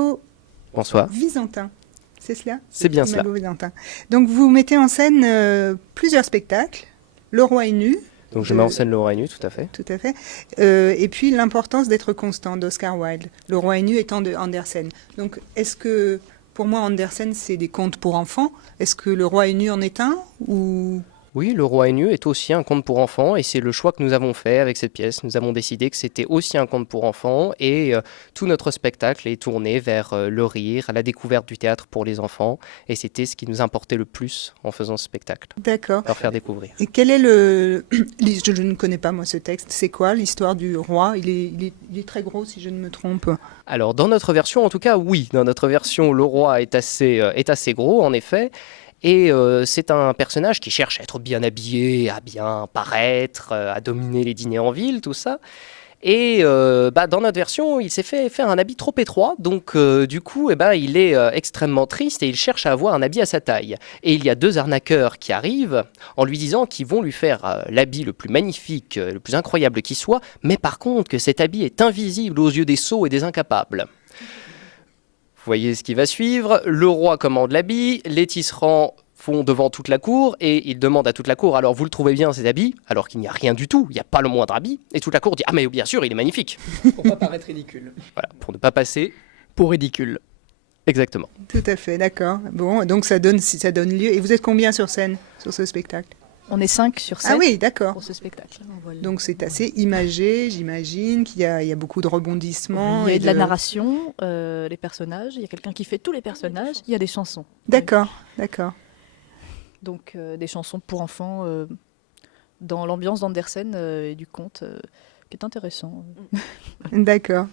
Thibaut Bonsoir. Visantin. C'est cela? C'est bien cela. Thibaut Visantin. Donc vous mettez en scène plusieurs spectacles. Le Roi est nu. Donc je mets en scène Le Roi est nu, tout à fait. Tout à fait. Et puis l'importance d'être constant d'Oscar Wilde. Le Roi est nu étant de Andersen. Donc est-ce que, pour moi, Andersen, c'est des contes pour enfants? Est-ce que Le Roi est nu en est un ou... Oui, Le Roi est nu est aussi un conte pour enfants et c'est le choix que nous avons fait avec cette pièce. Nous avons décidé que c'était aussi un conte pour enfants et tout notre spectacle est tourné vers le rire, la découverte du théâtre pour les enfants et c'était ce qui nous importait le plus en faisant ce spectacle. D'accord. Leur faire découvrir. Et quel est le... Je ne connais pas, moi, ce texte. C'est quoi l'histoire du roi? Il est très gros, si je ne me trompe. Alors, dans notre version, en tout cas, oui. Dans notre version, le roi est assez gros, en effet. Et c'est un personnage qui cherche à être bien habillé, à bien paraître, à dominer les dîners en ville, tout ça. Et dans notre version, il s'est fait faire un habit trop étroit, donc du coup, il est extrêmement triste et il cherche à avoir un habit à sa taille. Et il y a deux arnaqueurs qui arrivent en lui disant qu'ils vont lui faire l'habit le plus magnifique, le plus incroyable qui soit, mais par contre que cet habit est invisible aux yeux des sots et des incapables. Vous voyez ce qui va suivre, le roi commande l'habit, les tisserands font devant toute la cour et il demande à toute la cour, alors vous le trouvez bien cet habit? Alors qu'il n'y a rien du tout, il n'y a pas le moindre habit. Et toute la cour dit, ah mais bien sûr, il est magnifique. Pour pas paraître ridicule. Voilà, pour ne pas passer. Pour ridicule. Exactement. Tout à fait, d'accord. Bon, donc ça donne lieu. Et vous êtes combien sur scène, sur ce spectacle? On est 5 sur 7 Ah oui, d'accord. pour ce spectacle. Donc c'est assez imagé, j'imagine, qu'il y a beaucoup de rebondissements. Il y a de la narration, les personnages, il y a quelqu'un qui fait tous les personnages, il y a des chansons. D'accord, d'accord. Donc des chansons pour enfants dans l'ambiance d'Andersen et du conte qui est intéressant. D'accord.